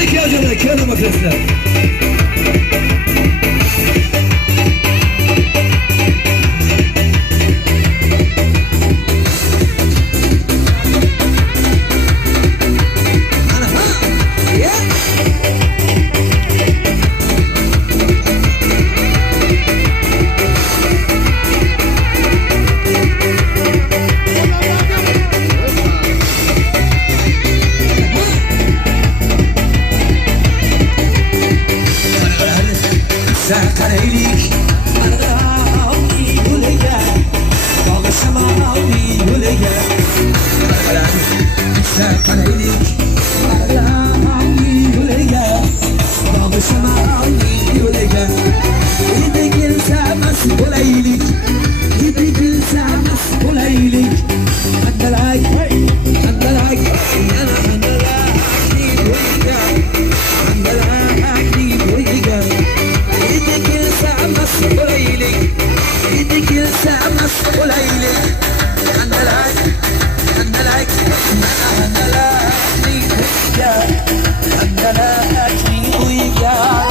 عليك يا جماعة كذا مكرسنا Karaylik Arami yülega Bağışamami yülega Karaylik Arami yülega Bağışamami yülega İdi gilsemez bulaylik İdi gilsemez bulaylik Andalay Andalay Yana andalay Yülega Andalay Yülega مسؤوليلك ايدك لسه مسؤوليلك عندلاك عندلاك عندلاك ويجا عندلاك ويجا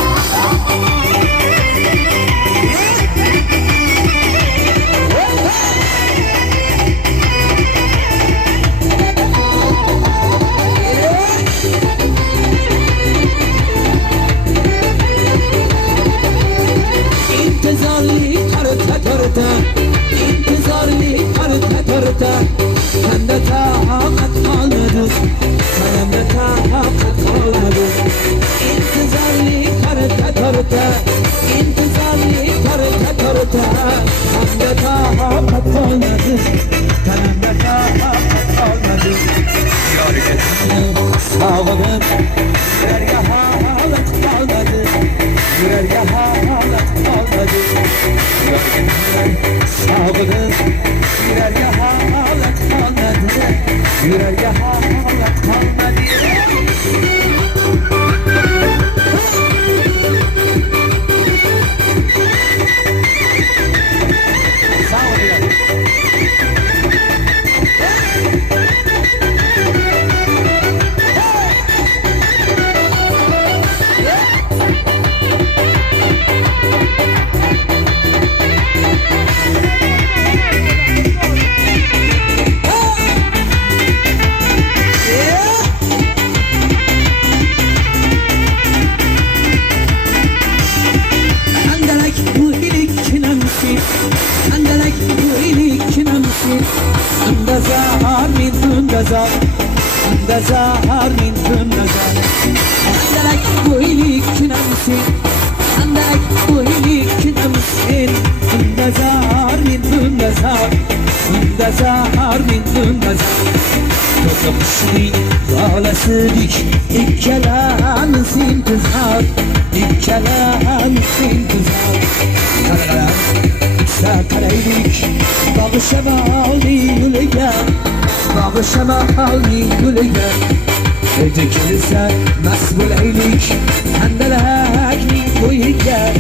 انتظار لي ترتا ترتا انتظار لي ترتا ترتا كندتا قد قالمدو كندتا قد قالمدو انتظار لي ترتا ترتا انتظار لي ترتا ترتا كندتا قد قالمدو كندتا قد قالمدو sağladım yüreğe halet kalmadı yüreğe halet kalmadı sağladım yüreğe halet kalmadı yüreğe halet kalmadı عندك ويلك نمشي عند زهر من دون زهر عند زهر من دون زهر عندك ويلك نمشي عندك ويلك نمشي عند زهر من دون زهر عند زهر من دون زهر تطبشي على سديك الكلام سين تزهر الكلام سين تزهر Karaylik bağışamali yülega bağışamali yülega Edikilse mesbul eylik Hendelek ni koyga